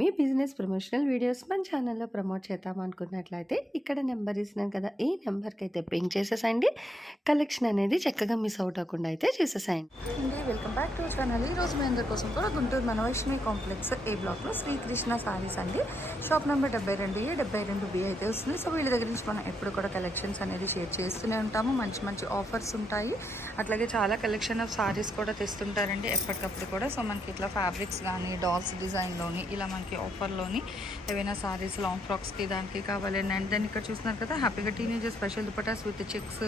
మీ business promotional videos మన ఛానల్లో promote చేద్దాం అనుకున్నట్లయితే ఇక్కడ నెంబర్ ఇస్తున్నాను కదా ఈ నెంబర్కి అయితే పింక్ చేసేసండి. కలెక్షన్ అనేది చక్కగా మిస్ అవుట్ అవ్వకుండా అయితే చేసేసాయండి. అండి వెల్కమ్ బ్యాక్ టు ఛానల్. ఈ రోజు మీ అందరి కోసం కూడా గుంటూరు మనవైష్ణవి కాంప్లెక్స్ ఏ బ్లాక్లో శ్రీకృష్ణ సారీస్ అండి. షాప్ నెంబర్ డెబ్బై రెండు ఏ డెబ్బై రెండు బి అయితే వస్తుంది. సో వీళ్ళ దగ్గర నుంచి మనం ఎప్పుడు కూడా కలెక్షన్స్ అనేది షేర్ చేస్తూనే ఉంటాము. మంచి మంచి ఆఫర్స్ ఉంటాయి. అట్లాగే చాలా కలెక్షన్ ఆఫ్ సారీస్ కూడా తెస్తుంటారండి ఎప్పటికప్పుడు కూడా. సో మనకి ఇట్లా ఫ్యాబ్రిక్స్ కానీ డాల్స్ డిజైన్లోని ఇలా మనకి ఆఫర్లోని ఏవైనా సారీస్ లాంగ్ ఫ్రాక్స్కి దానికి కావాలి అండ్ దెన్ ఇక్కడ చూస్తున్నారు కదా హ్యాపీగా teenager special dupattas with checks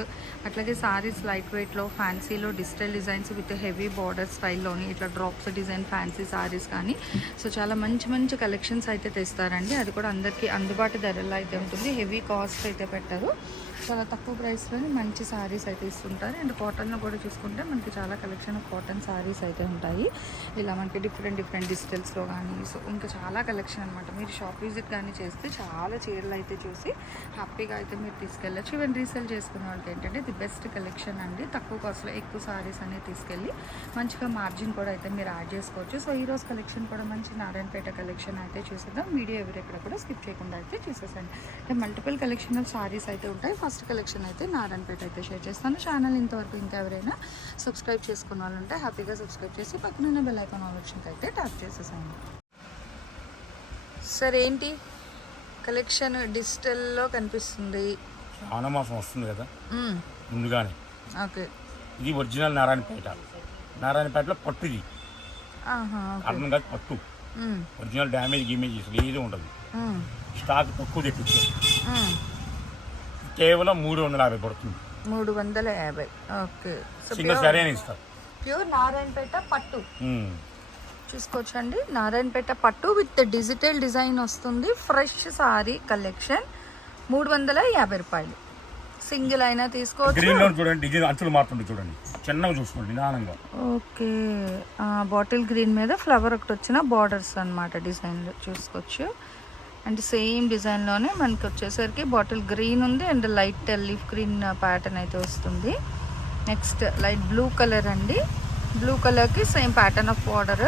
అట్లాగే సారీస్ లైట్ వెయిట్లో ఫ్యాన్సీలో digital designs with heavy border స్టైల్లోని ఇట్లా డ్రాప్స్ డిజైన్ ఫ్యాన్సీ సారీస్ కానీ. సో చాలా మంచి మంచి కలెక్షన్స్ అయితే తెస్తారండి. అది కూడా అందరికీ అందుబాటు ధరలో అయితే ఉంటుంది. హెవీ కాస్ట్ అయితే పెట్టరు. చాలా తక్కువ ప్రైస్లోనే మంచి సారీస్ అయితే ఇస్తుంటారు. అండ్ కాటన్లో కూడా చూసుకుంటే మనకి చాలా కలెక్షన్ కాటన్ సారీస్ అయితే ఉంటాయి. ఇలా మనకి డిఫరెంట్ డిఫరెంట్ డిజిటల్స్లో కానీ సో ఇంకా చాలా కలెక్షన్ అనమాట మీరు షాప్ విజిట్ కానీ చేస్తే చాలా చీరలు అయితే చూసి హ్యాపీగా అయితే మీరు తీసుకెళ్ళచ్చు. ఈవెన్ రీసేల్ చేసుకునే వాళ్ళకి ఏంటంటే ది బెస్ట్ కలెక్షన్ అండి. తక్కువ కాస్ట్లో ఎక్కువ శారీస్ అనేది తీసుకెళ్ళి మంచిగా మార్జిన్ కూడా అయితే మీరు యాడ్ చేసుకోవచ్చు. సో ఈ రోజు కలెక్షన్ కూడా మంచి నారాయణపేట కలెక్షన్ అయితే చూసేద్దాం. వీడియో ఎవరెక్కడ కూడా స్కిప్ చేయకుండా అయితే చూసేసండి. అంటే మల్టిపుల్ కలెక్షన్ ఆఫ్ సారీస్ అయితే ఉంటాయి. ఫస్ట్ కలెక్షన్ అయితే నారాయణపేట అయితే షేర్ చేస్తాను. ఛానల్ ఇంతవరకు ఇంకా ఎవరైనా సబ్స్క్రైబ్ చేసుకున్న వాళ్ళు ఉంటే హ్యాపీగా సబ్స్క్రైబ్ చేసి పక్కన బెల్ ఐకాన్ ఆప్షన్కి అయితే ట్యాప్ చేసేసండి సార్ ఏంటి? కలెక్షన్ డిజిటల్లో కనిపిస్తుంది. శ్రావణ మాసం వస్తుంది కదా. ముందుగానే. ఓకే. ఇది ఒరిజినల్ నారాయణపేట. నారాయణపేటలో పట్టు ఇది. ఆహా ఓకే. కాటన్ కాదు పట్టు. ఒరిజినల్ డ్యామేజ్ గిమేజ్ ఏది ఉండదు. స్టాక్ తక్కువ తెప్పించాం మ్మ్. కేవలం మూడు వందల యాభై పడుతుంది. మూడు వందల యాభై. ఓకే. సింగిల్ సరే అని ఇస్తారు ప్యూర్ నారాయణపేట పట్టు. ఉమ్. చూసుకోవచ్చండి. నారాయణపేట పట్టు విత్ డిజిటల్ డిజైన్ వస్తుంది. ఫ్రెష్ సారీ కలెక్షన్ మూడు వందల యాభై రూపాయలు. సింగిల్ అయినా తీసుకోవచ్చు. గ్రీన్లో చూడండి. అంచులు మారుతుంది చూడండి. చిన్నగా చూసుకోండి నిదానంగా. ఓకే. బాటిల్ గ్రీన్ మీద ఫ్లవర్ ఒకటి వచ్చిన బార్డర్స్ అన్నమాట డిజైన్లో చూసుకోవచ్చు. అండ్ సేమ్ డిజైన్లోనే మనకి వచ్చేసరికి బాటిల్ గ్రీన్ ఉంది and light leaf green pattern అయితే వస్తుంది. నెక్స్ట్ లైట్ బ్లూ కలర్ అండి. బ్లూ కలర్కి సేమ్ ప్యాటర్న్ ఆఫ్ బార్డర్.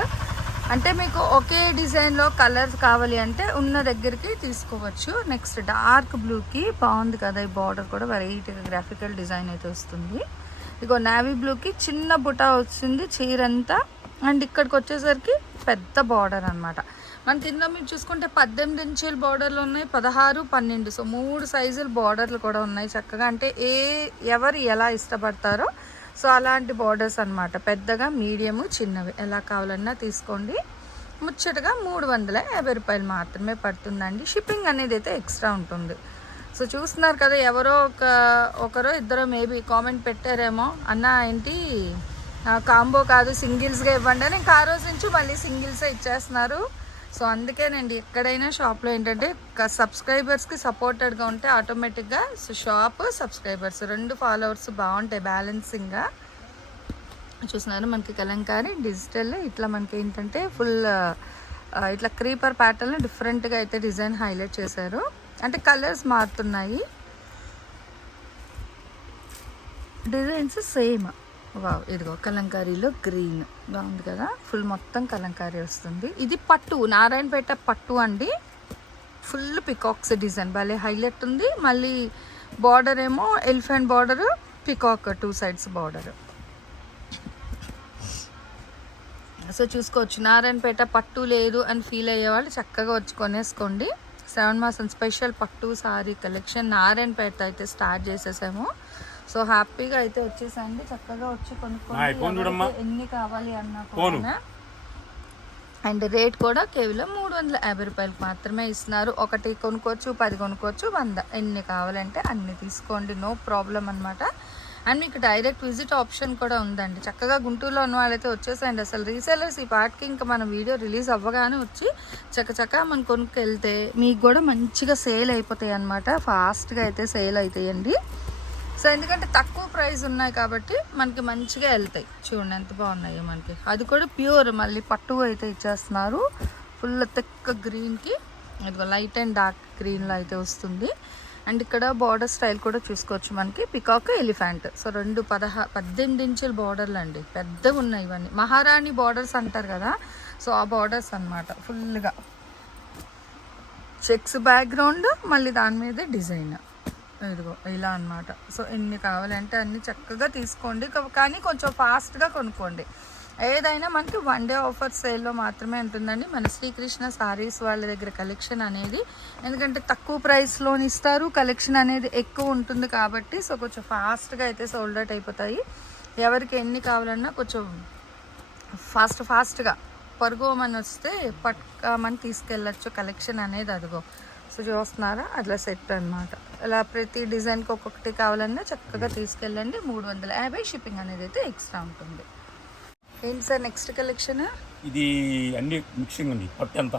అంటే మీకు ఒకే డిజైన్లో కలర్స్ కావాలి అంటే ఉన్న దగ్గరికి తీసుకోవచ్చు. నెక్స్ట్ డార్క్ బ్లూకి బాగుంది కదా ఈ బార్డర్ కూడా వెరైటీగా గ్రాఫికల్ డిజైన్ అయితే వస్తుంది. ఇగో నావీ బ్లూకి చిన్న బుటా వచ్చింది చీర అంతా అండ్ ఇక్కడికి వచ్చేసరికి పెద్ద బార్డర్ అన్నమాట. మన కింద మీరు చూసుకుంటే పద్దెనిమిది ఇంచుల బార్డర్లు ఉన్నాయి పదహారు పన్నెండు. సో మూడు సైజుల బార్డర్లు కూడా ఉన్నాయి చక్కగా. అంటే ఏ ఎవరు ఎలా ఇష్టపడతారో సో అలాంటి బార్డర్స్ అన్నమాట. పెద్దగా మీడియము చిన్నవి. ఎలా కావాలన్నా తీసుకోండి. ముచ్చటగా మూడు వందల యాభై రూపాయలు మాత్రమే పడుతుందండి. షిప్పింగ్ అనేది అయితే ఎక్స్ట్రా ఉంటుంది. సో చూస్తున్నారు కదా ఎవరో ఒక ఒకరో ఇద్దరు మేబీ కామెంట్ పెట్టారేమో అన్న ఏంటి? కాంబో కాదు సింగిల్స్గా ఇవ్వండి అని. ఇంకా ఆ రోజు నుంచి మళ్ళీ సింగిల్సే ఇచ్చేస్తున్నారు. సో అందుకేనండి ఎక్కడైనా షాప్లో ఏంటంటే సబ్స్క్రైబర్స్కి సపోర్టెడ్గా ఉంటే ఆటోమేటిక్గా సో షాప్ సబ్స్క్రైబర్స్ రెండు ఫాలోవర్స్ బాగుంటాయి బ్యాలెన్సింగ్గా. చూస్తున్నారు మనకి కలంకారీ డిజిటల్ ఇట్లా మనకి ఏంటంటే ఫుల్ ఇట్లా క్రీపర్ ప్యాటర్న్ డిఫరెంట్గా అయితే డిజైన్ హైలైట్ చేశారు. అంటే కలర్స్ మారుతున్నాయి. Designs same. వావ్ ఇదిగో కలంకారీలో గ్రీన్. బాగుంది కదా ఫుల్ మొత్తం కలంకారీ వస్తుంది. ఇది పట్టు నారాయణపేట పట్టు అండి. ఫుల్ పికాక్స్ డిజైన్ భలే హైలైట్ ఉంది. మళ్ళీ బార్డర్ ఏమో elephant border peacock two sides border. So చూసుకోవచ్చు నారాయణపేట పట్టు లేదు అని ఫీల్ అయ్యేవాళ్ళు చక్కగా వచ్చి కొనేసుకోండి. శ్రావణ మాసం స్పెషల్ పట్టు సారీ కలెక్షన్ నారాయణపేట అయితే స్టార్ట్ చేసేసాము. సో హ్యాపీగా అయితే వచ్చేసండి. చక్కగా వచ్చి. కొనుక్కోండి ఎన్ని కావాలి అన్నా. కూడా అండ్ రేట్ కూడా కేవలం మూడు వందల యాభై రూపాయలకు మాత్రమే ఇస్తున్నారు. ఒకటి కొనుక్కోవచ్చు పది కొనుక్కోవచ్చు వంద. ఎన్ని కావాలంటే అన్ని తీసుకోండి. నో ప్రాబ్లం అనమాట అండ్ మీకు డైరెక్ట్ విజిట్ ఆప్షన్ కూడా ఉందండి. చక్కగా గుంటూరులో ఉన్న వాళ్ళైతే వచ్చేసేయండి. అసలు రీసెలర్స్ ఈ పార్ట్కి ఇంకా మన వీడియో రిలీజ్ అవ్వగానే వచ్చి చక్కచక్క మనం కొనుక్కెళ్తే మీకు కూడా మంచిగా సేల్ అయిపోతాయి అనమాట ఫాస్ట్గా అయితే సేల్ అవుతాయండి సో ఎందుకంటే తక్కువ ప్రైస్ ఉన్నాయి కాబట్టి మనకి మంచిగా వెళ్తాయి. చూడండి ఎంత బాగున్నాయో మనకి. అది కూడా ప్యూర్. మళ్ళీ పట్టు అయితే ఇచ్చేస్తున్నారు. ఫుల్ తెక్క గ్రీన్కి ఇదిగో లైట్ అండ్ డార్క్ గ్రీన్లో అయితే వస్తుంది. అండ్ ఇక్కడ బార్డర్ స్టైల్ కూడా చూసుకోవచ్చు మనకి. పికాక్ ఎలిఫెంట్ సో రెండు పదహా పద్దెనిమిది ఇంచుల బార్డర్లు అండి. పెద్దగా ఉన్నాయి ఇవన్నీ. మహారాణి బార్డర్స్ అంటారు కదా. సో ఆ బార్డర్స్ అన్నమాట. ఫుల్గా చెక్స్ బ్యాక్గ్రౌండ్ మళ్ళీ దాని మీద డిజైన్ ఇదిగో ఇలా అన్నమాట. సో ఎన్ని కావాలంటే అన్ని చక్కగా తీసుకోండి. కానీ కొంచెం ఫాస్ట్గా కొనుక్కోండి. ఏదైనా మనకి వన్ డే ఆఫర్ సేల్లో మాత్రమే ఉంటుందండి. మన శ్రీకృష్ణ సారీస్ వాళ్ళ దగ్గర కలెక్షన్ అనేది. ఎందుకంటే తక్కువ ప్రైస్లో ఇస్తారు. కలెక్షన్ అనేది ఎక్కువ ఉంటుంది కాబట్టి సో కొంచెం ఫాస్ట్గా అయితే సోల్డ్ అవుట్ అయిపోతాయి. ఎవరికి ఎన్ని కావాలన్నా కొంచెం ఫాస్ట్ ఫాస్ట్గా. పరుగుమని వస్తే పట్టుకమని తీసుకెళ్ళచ్చు కలెక్షన్ అనేది అదిగో. సో చూస్తున్నారా? అట్లా సెట్ అన్నమాట. ఇలా ప్రతి డిజైన్కి ఒక్కొక్కటి కావాలన్నా చక్కగా తీసుకెళ్ళండి. మూడు వందల యాభై షిప్పింగ్ అనేది అయితే ఎక్స్ట్రా ఉంటుంది. ఏంటి సార్ నెక్స్ట్ కలెక్షన్ ఇది అన్ని మిక్సింగ్ ఉంది. పట్టు ఎంత?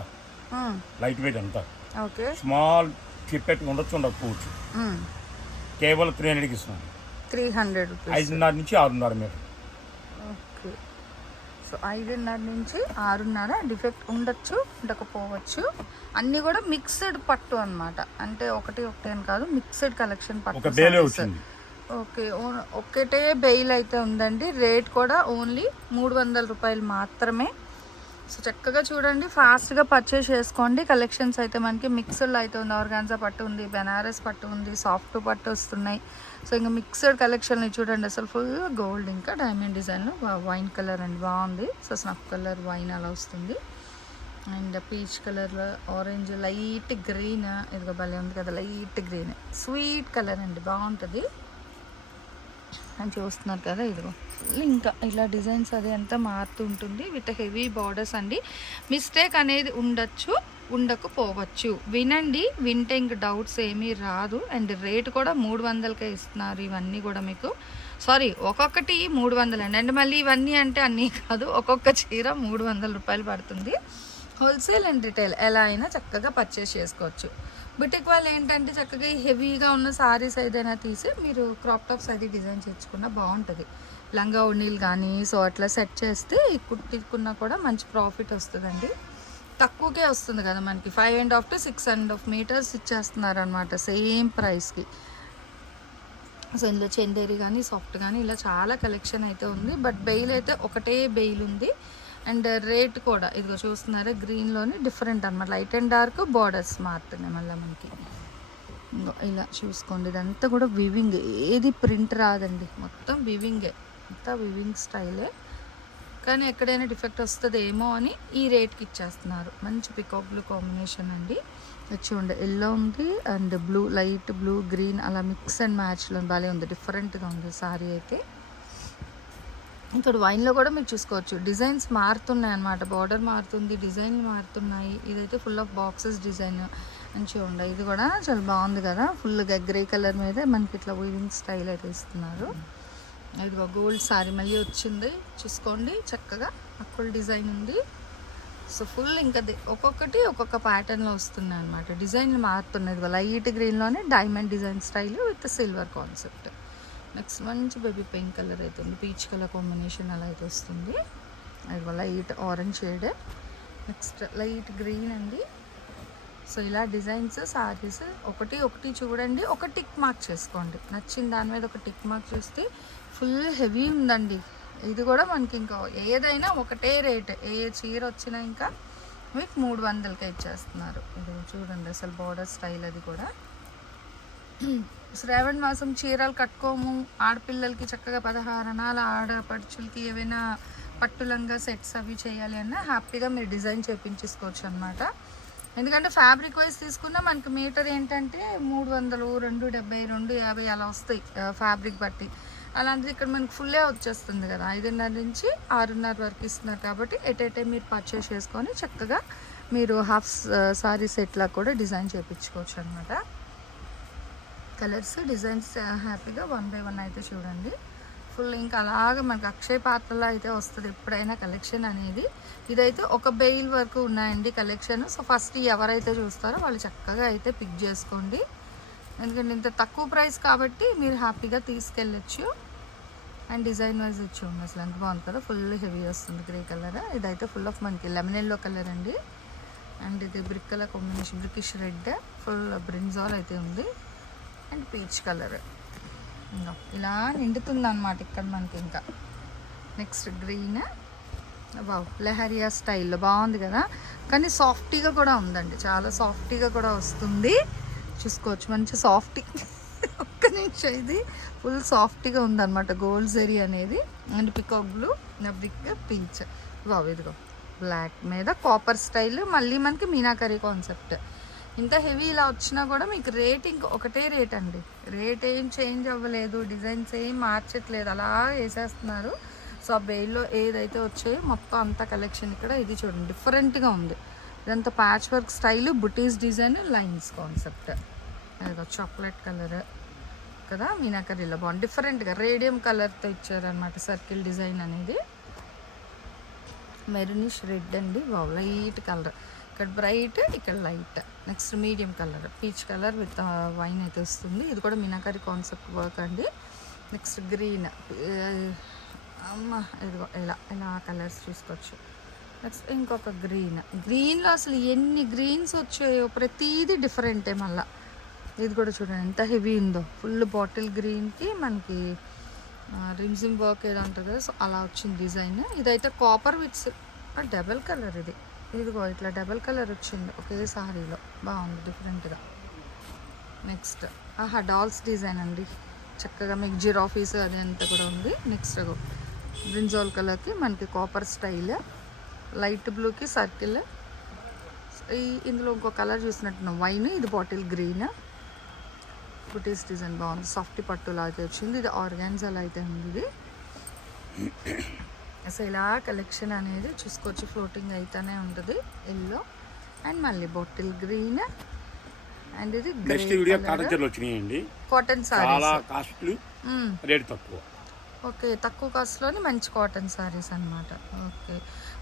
లైట్ వెయిట్ ఎంత? ఓకే. స్మాల్ చిప్పెట్టు ఉండొచ్చు ఉండకపోవచ్చు. కేవలం త్రీ హండ్రెడ్కి ఇస్తున్నాం త్రీ హండ్రెడ్ ఐదున్నర నుంచి ఆరున్నర మీటర్. ఓకే. సో ఐదున్నర నుంచి ఆరున్నర డిఫెక్ట్ ఉండొచ్చు ఉండకపోవచ్చు. అన్నీ కూడా మిక్స్డ్ పట్టు అన్నమాట. అంటే ఒకటి ఒకటి అని కాదు మిక్స్డ్ కలెక్షన్ పట్టు ఓకే ఒకటే బెయిల్ అయితే ఉందండి. రేట్ కూడా ఓన్లీ మూడు వందల రూపాయలు మాత్రమే. సో చక్కగా చూడండి ఫాస్ట్గా పర్చేస్ చేసుకోండి. కలెక్షన్స్ అయితే మనకి మిక్స్డ్లో అయితే ఉంది. ఆర్గాన్జా పట్టు ఉంది బెనారస్ పట్టు ఉంది సాఫ్ట్ పట్టు వస్తున్నాయి. సో ఇంకా మిక్స్డ్ కలెక్షన్ చూడండి. అసలు ఫుల్ గోల్డ్ ఇంకా డైమండ్ డిజైన్లో వైన్ కలర్ అండి బాగుంది. సో స్నఫ్ కలర్ వైన్ అలా వస్తుంది. And peach colour orange light green ఇదిగో భలే ఉంది కదా లైట్ గ్రీన్ స్వీట్ కలర్ అండి బాగుంటుంది. అని చూస్తున్నారు కదా ఇదిగో. ఇంకా ఇలా డిజైన్స్ అది అంతా మారుతూ ఉంటుంది విత్ హెవీ బార్డర్స్ అండి. మిస్టేక్ అనేది ఉండొచ్చు ఉండకపోవచ్చు. వినండి వింటే ఇంక డౌట్స్ ఏమీ రాదు. అండ్ రేట్ కూడా మూడు వందలకే ఇస్తున్నారు ఇవన్నీ కూడా మీకు. సారీ ఒక్కొక్కటి మూడు వందలు అండి. అండ్ మళ్ళీ ఇవన్నీ అంటే అన్నీ కాదు ఒక్కొక్క చీర మూడు వందల రూపాయలు పడుతుంది. హోల్సేల్ అండ్ రిటైల్ ఎలా అయినా చక్కగా పర్చేస్ చేసుకోవచ్చు. బుటిక్ వాళ్ళు ఏంటంటే చక్కగా హెవీగా ఉన్న సారీస్ ఏదైనా తీసి మీరు క్రాప్ టాప్స్ అది డిజైన్ చేయించుకున్నా బాగుంటుంది. లంగా ఉన్నీళ్ళు కానీ సో అట్లా సెట్ చేస్తే కుట్టుకున్నా కూడా మంచి ప్రాఫిట్ వస్తుందండి. తక్కువకే వస్తుంది కదా మనకి. Five and half to six and half metres ఇచ్చేస్తున్నారు అనమాట సేమ్ ప్రైస్కి సో ఇందులో చందేరి కానీ సాఫ్ట్ కానీ ఇలా చాలా కలెక్షన్ అయితే ఉంది. బట్ బెయిల్ అయితే ఒకటే బెయిల్ ఉంది. అండ్ రేట్ కూడా ఇదిగో చూస్తున్నారా గ్రీన్లోని డిఫరెంట్ అనమాట లైట్ అండ్ డార్క్ బార్డర్స్ మారుతున్నాయి మళ్ళీ మనకి. ఇంకో ఇలా చూసుకోండి ఇదంతా కూడా వివింగ్ ఏది ప్రింట్ రాదండి. మొత్తం వివింగే అంతా వివింగ్ స్టైలే కానీ ఎక్కడైనా డిఫెక్ట్ వస్తుందేమో అని ఈ రేట్కి ఇచ్చేస్తున్నారు. మంచి పికాక్ బ్లూ కాంబినేషన్ అండి. చూడండి ఎల్లో ఉంది and blue light blue green అలా మిక్స్ అండ్ మ్యాచ్లో భలే ఉంది. డిఫరెంట్గా ఉంది సారీ అయితే. ఇక్కడ వైన్లో కూడా మీరు చూసుకోవచ్చు. డిజైన్స్ మారుతున్నాయి అన్నమాట బార్డర్ మారుతుంది డిజైన్లు మారుతున్నాయి. ఇదైతే ఫుల్ ఆఫ్ బాక్సెస్ డిజైన్ మంచిగా చూడండి ఇది కూడా చాలా బాగుంది కదా. ఫుల్గా గ్రే కలర్ మీద మనకి ఇట్లా వీవింగ్ స్టైల్ అయితే ఇస్తున్నారు. ఇదిగో గోల్డ్ సారీ మళ్ళీ వచ్చింది. చూసుకోండి చక్కగా అక్కడ డిజైన్ ఉంది. సో ఫుల్ ఇంకా ఒక్కొక్కటి ఒక్కొక్క ప్యాటర్న్లో వస్తున్నాయి అనమాట డిజైన్లు మారుతున్నాయి. ఇదిగో light గ్రీన్లోనే diamond design style with silver concept next మంచి బేబీ పింక్ కలర్ అయితే ఉంది. పీచ్ కలర్ కాంబినేషన్ అలా అయితే వస్తుంది. అది light orange shade. Next light green అండి. సో ఇలా డిజైన్స్ సారీస్ ఒకటి ఒకటి చూడండి. ఒక టిక్ మార్క్ చేసుకోండి. నచ్చిన దాని మీద ఒక టిక్ మార్క్ చేస్తే ఫుల్ హెవీ ఉందండి. ఇది కూడా మనకి ఇంకా ఏదైనా ఒకటే రేట్. ఏ చీర వచ్చినా ఇంకా మీకు మూడు వందలకే ఇచ్చేస్తున్నారు. ఇది చూడండి అసలు బార్డర్ స్టైల్ అది కూడా. శ్రావణ మాసం చీరలు కట్టుకోము. ఆడపిల్లలకి చక్కగా పదహారణాల ఆడపడుచులకి ఏవైనా పట్టులంగా సెట్స్ అవి చేయాలి అన్న హ్యాపీగా మీరు డిజైన్ చేపించేసుకోవచ్చు అనమాట ఎందుకంటే ఫ్యాబ్రిక్ వైజ్ తీసుకున్నా మనకి మీటర్ ఏంటంటే మూడు వందలు రెండు డెబ్బై రెండు యాభై అలా వస్తాయి ఫ్యాబ్రిక్ బట్టి. అలాంటిది ఇక్కడ మనకి ఫుల్లే వచ్చేస్తుంది కదా. ఐదున్నర నుంచి ఆరున్నర వరకు ఇస్తున్నారు కాబట్టి ఎట్ ఏ టైం మీరు పర్చేస్ చేసుకొని చక్కగా మీరు హాఫ్ సారీ సెట్లా కూడా డిజైన్ చేయించుకోవచ్చు అనమాట కలర్స్ డిజైన్స్ హ్యాపీగా వన్ బై వన్ అయితే చూడండి. ఫుల్ ఇంకా అలాగ మనకి అక్షయ పాత్రలో అయితే వస్తుంది ఎప్పుడైనా కలెక్షన్ అనేది. ఇదైతే ఒక బెయిల్ వరకు ఉన్నాయండి కలెక్షన్. సో ఫస్ట్ ఎవరైతే చూస్తారో వాళ్ళు చక్కగా అయితే పిక్ చేసుకోండి. ఎందుకంటే ఇంత తక్కువ ప్రైస్ కాబట్టి మీరు హ్యాపీగా తీసుకెళ్ళచ్చు. అండ్ డిజైన్ వైజ్ ఇచ్చి ఉంది అసలు ఎంత బాగుంది కదా ఫుల్ హెవీ వస్తుంది గ్రే కలర్ ఇదైతే ఫుల్ ఆఫ్ మనకి లెమన్ ఎల్లో కలర్ అండి. అండ్ ఇది brick colour combination brickish red full brinjal అయితే ఉంది. And peach colour. ఇలా నిండుతుంది అనమాట ఇక్కడ మనకి ఇంకా. నెక్స్ట్ గ్రీన్ వావ్ లెహరియా స్టైల్లో బాగుంది కదా. కానీ సాఫ్టీగా కూడా ఉందండి. చాలా సాఫ్టీగా కూడా వస్తుంది. చూసుకోవచ్చు మంచి సాఫ్టీ. ఒక్క నిమిషం ఇది. ఫుల్ సాఫ్టీగా ఉందన్నమాట గోల్డ్ జెరీ అనేది. And peacock blue brick peach. బావు ఇదిగో బ్లాక్ మీద కాపర్ స్టైల్ మళ్ళీ మనకి మీనాకరీ కాన్సెప్ట్ ఇంత హెవీ ఇలా వచ్చినా కూడా మీకు రేటింగ్ ఒకటే రేట్ అండి. రేట్ ఏం చేంజ్ అవ్వలేదు. డిజైన్స్ ఏం మార్చట్లేదు. అలా వేసేస్తున్నారు. సో ఆ బెయిల్లో ఏదైతే వచ్చాయో మొత్తం అంత కలెక్షన్ ఇక్కడ ఇది చూడండి. డిఫరెంట్గా ఉంది. ఇదంతా ప్యాచ్ వర్క్ స్టైల్ బుటీస్ డిజైన్ లైన్స్ కాన్సెప్ట్ అదిగో చాక్లెట్ కలర్ కదా మీనాకరీలో బాగుంది. డిఫరెంట్గా రేడియం కలర్తో ఇచ్చారనమాట సర్కిల్ డిజైన్ అనేది. మెరూనిష్ రెడ్ అండి. బాగు లైట్ కలర్ ఇక్కడ బ్రైట్ ఇక్కడ light. Next medium colour peach colour with wine అయితే వస్తుంది. ఇది కూడా మినాకరీ కాన్సెప్ట్ వర్క్ అండి. నెక్స్ట్ గ్రీన్ అమ్మ ఇదిగో ఇలా ఇలా కలర్స్ చూసుకోవచ్చు. నెక్స్ట్ ఇంకొక గ్రీన్. గ్రీన్లో అసలు ఎన్ని గ్రీన్స్ వచ్చాయో ప్రతిదీ డిఫరెంటే మళ్ళీ. ఇది కూడా చూడండి ఎంత హెవీ ఉందో. ఫుల్ బాటిల్ గ్రీన్కి మనకి రిమ్జిమ్ వర్క్ ఏదో అంటారు కదా సో అలా వచ్చింది డిజైన్. ఇదైతే కాపర్ విత్ డబల్ కలర్ ఇది. ఇదిగో ఇట్లా డబల్ కలర్ వచ్చింది ఒకే సారీలో. బాగుంది డిఫరెంట్గా. నెక్స్ట్ ఆహా డాల్స్ డిజైన్ అండి. చక్కగా మీకు జిరాఫీస్ అది అంతా కూడా ఉంది. నెక్స్ట్ బ్రింజాల్ కలర్కి మనకి కాపర్ స్టైల్ లైట్ బ్లూకి సర్కిల్. ఈ ఇందులో ఇంకో కలర్ చూసినట్టున్న వైన్ ఇది బాటిల్ గ్రీన్. కుటీస్ డిజైన్ బాగుంది. సాఫ్ట్ పట్టు లాగా వచ్చింది. ఇది ఆర్గాన్జాలో అయితే ఉంది ఇది. అసలు ఇలా కలెక్షన్ అనేది చూసుకోవచ్చు. ఫ్లోటింగ్ అయితేనే ఉంటుంది. ఎల్లో అండ్ మళ్ళీ బాటిల్ గ్రీన్ అండ్ ఇది నెక్స్ట్ వీడియో కాటన్ చీరలు వచ్చినాయండి. కాటన్ చాలా కాస్ట్లు రేట్ తక్కువ. ఓకే తక్కువ కాస్ట్లోని మంచి కాటన్ సారీస్ అన్నమాట. ఓకే.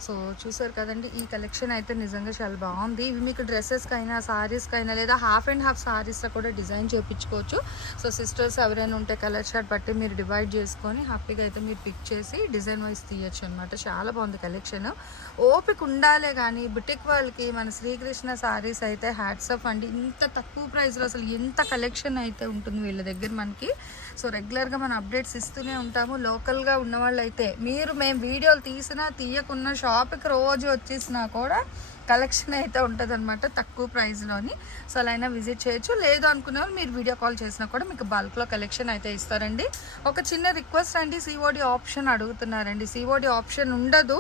సో చూసారు కదండి ఈ కలెక్షన్ అయితే నిజంగా చాలా బాగుంది. ఇవి మీకు డ్రెస్సెస్కి అయినా సారీస్కి అయినా లేదా హాఫ్ అండ్ హాఫ్ సారీస్లో కూడా డిజైన్ చేయించుకోవచ్చు సో సిస్టర్స్ ఎవరైనా ఉంటే కలర్ షార్ట్ బట్టి మీరు డివైడ్ చేసుకొని హ్యాపీగా అయితే మీరు పిక్ చేసి డిజైన్ వైజ్ తీయచ్చు అనమాట చాలా బాగుంది కలెక్షన్. ఓపిక ఉండాలే కానీ బుటిక్ వాళ్ళకి మన శ్రీకృష్ణ సారీస్ అయితే హ్యాట్సప్ అండి. ఇంత తక్కువ ప్రైస్లో అసలు ఎంత కలెక్షన్ అయితే ఉంటుంది వీళ్ళ దగ్గర మనకి. సో రెగ్యులర్గా మనం అప్డేట్స్ ఇస్తూనే ఉంటాము. లోకల్గా ఉన్నవాళ్ళు అయితే మీరు మేము వీడియోలు తీసినా తీయకున్న షాప్కి రోజు వచ్చేసినా కూడా కలెక్షన్ అయితే ఉంటుంది అనమాట తక్కువ ప్రైస్లోని. సో అలా అయినా విజిట్ చేయొచ్చు. లేదు అనుకునే వాళ్ళు మీరు వీడియో కాల్ చేసినా కూడా మీకు బల్క్లో కలెక్షన్ అయితే ఇస్తారండి. ఒక చిన్న రిక్వెస్ట్ అండి సిఓడి ఆప్షన్ అడుగుతున్నారండి. సిఓడి ఆప్షన్ ఉండదు.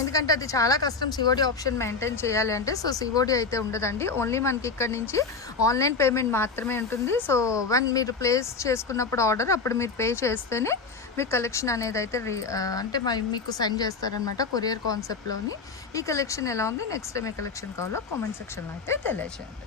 ఎందుకంటే అది చాలా కష్టం సిఓడి ఆప్షన్ మెయింటైన్ చేయాలి అంటే. సో సిఓడి అయితే ఉండదండి. ఓన్లీ మనకి ఇక్కడ నుంచి ఆన్లైన్ పేమెంట్ మాత్రమే ఉంటుంది. సో వన్ మీరు ప్లేస్ చేసుకున్నప్పుడు ఆర్డర్ అప్పుడు మీరు పే చేస్తేనే మీకు కలెక్షన్ అనేది అయితే రీ అంటే మీకు సెండ్ చేస్తారనమాట కొరియర్ కాన్సెప్ట్లోని ఈ కలెక్షన్ ఎలా ఉంది? నెక్స్ట్ టైం ఏ కలెక్షన్ కావాలో కామెంట్ సెక్షన్లో అయితే తెలియజేయండి.